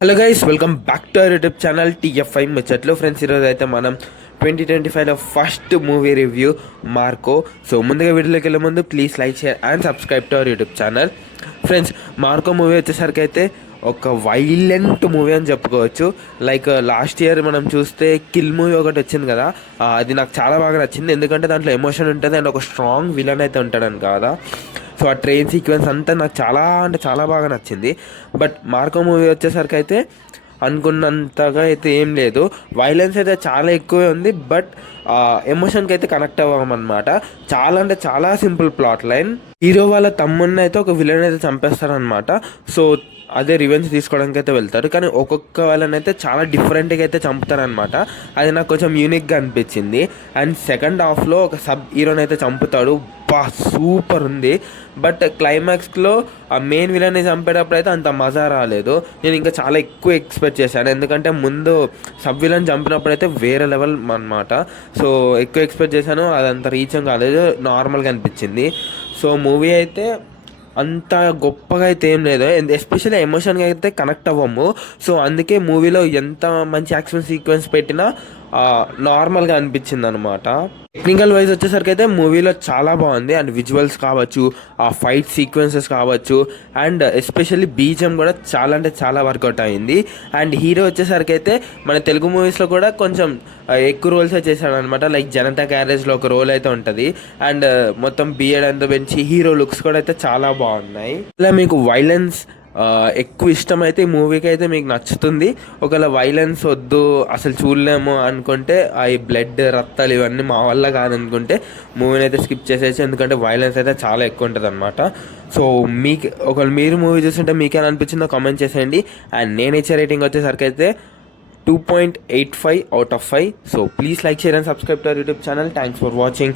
Hello guys, welcome back to our YouTube channel TFI ముచ్చట్లు. Friends, ఈరోజు అయితే మనం 2025లో first movie review Marco. So ముందుగా వీడియోలోకి వెళ్ళే ముందు please like, share and subscribe to our YouTube channel. Friends, Marco movie వచ్చేసరికి అయితే ఒక వైలెంట్ మూవీ అని చెప్పుకోవచ్చు. లైక్ లాస్ట్ ఇయర్ మనం చూస్తే కిల్ మూవీ ఒకటి వచ్చింది కదా, అది నాకు చాలా బాగా నచ్చింది. ఎందుకంటే దాంట్లో ఎమోషన్ ఉంటుంది అండ్ ఒక స్ట్రాంగ్ విలన్ అయితే ఉంటాడని కదా. సో ఆ ట్రైన్ సీక్వెన్స్ అంతా నాకు చాలా అంటే చాలా బాగా నచ్చింది. బట్ మార్కో మూవీ వచ్చేసరికి అయితే అనుకున్నంతగా అయితే ఏం లేదు. వైలెన్స్ అయితే చాలా ఎక్కువే ఉంది, బట్ ఎమోషన్కి అయితే కనెక్ట్ అవ్వమన్నమాట. చాలా అంటే చాలా సింపుల్ ప్లాట్ లైన్. హీరో వాళ్ళ తమ్ముడిని అయితే ఒక విలన్ అయితే చంపేస్తారనమాట. సో అదే రివెంజ్ తీసుకోవడానికి అయితే వెళ్తారు, కానీ ఒక్కొక్క వాళ్ళని అయితే చాలా డిఫరెంట్గా అయితే చంపుతారనమాట. అది నాకు కొంచెం యూనిక్గా అనిపించింది. అండ్ సెకండ్ హాఫ్లో ఒక సబ్ హీరోని అయితే చంపుతాడు, సూపర్ ఉంది. బట్ క్లైమాక్స్లో ఆ మెయిన్ విలన్ని చంపేటప్పుడు అయితే అంత మజా రాలేదు. నేను ఇంకా చాలా ఎక్కువ ఎక్స్పెక్ట్ చేశాను, ఎందుకంటే ముందు సబ్ విలన్ చంపినప్పుడు అయితే వేరే లెవెల్ అనమాట. సో ఎక్కువ ఎక్స్పెక్ట్ చేశాను, అదంత రీచ్ కాలేదు, నార్మల్గా అనిపించింది. సో మూవీ అయితే అంత గొప్పగా అయితే ఏం లేదు, ఎస్పెషల్లీ ఎమోషన్గా అయితే కనెక్ట్ అవ్వము. సో అందుకే మూవీలో ఎంత మంచి యాక్షన్ సీక్వెన్స్ పెట్టినా నార్మల్గా అనిపించింది అనమాట. టెక్నికల్ వైజ్ వచ్చేసరికి అయితే మూవీలో చాలా బాగుంది. అండ్ విజువల్స్ కావచ్చు, ఆ ఫైట్ సీక్వెన్సెస్ కావచ్చు, అండ్ ఎస్పెషల్లీ బీజిఎం కూడా చాలా అంటే చాలా వర్కౌట్ అయింది. అండ్ హీరో వచ్చేసరికి అయితే మన తెలుగు మూవీస్లో కూడా కొంచెం ఎక్కువ రోల్సే చేశాడు అనమాట. లైక్ జనతా గ్యారేజ్లో ఒక రోల్ అయితే ఉంటుంది. అండ్ మొత్తం బియర్డ్ అంతా పెంచి హీరో లుక్స్ కూడా అయితే చాలా బాగున్నాయి. ఇలా మీకు వైలెన్స్ ఎక్కువ ఇష్టమైతే ఈ మూవీకి అయితే మీకు నచ్చుతుంది. ఒకవేళ వైలెన్స్ వద్దు, అసలు చూడలేము అనుకుంటే, ఈ బ్లడ్ రక్తాలు ఇవన్నీ మా వల్ల కాదనుకుంటే మూవీని అయితే స్కిప్ చేసేసి, ఎందుకంటే వైలెన్స్ అయితే చాలా ఎక్కువ ఉంటుంది అనమాట. సో మీకు ఒకవేళ మీరు మూవీ చూస్తుంటే మీకేమైనా అనిపించిందో కామెంట్ చేసేయండి. అండ్ నేను ఇచ్చే రేటింగ్ వచ్చేసరికి అయితే 2.85 out of 5. So please like, share and subscribe to our YouTube channel. Thanks for watching.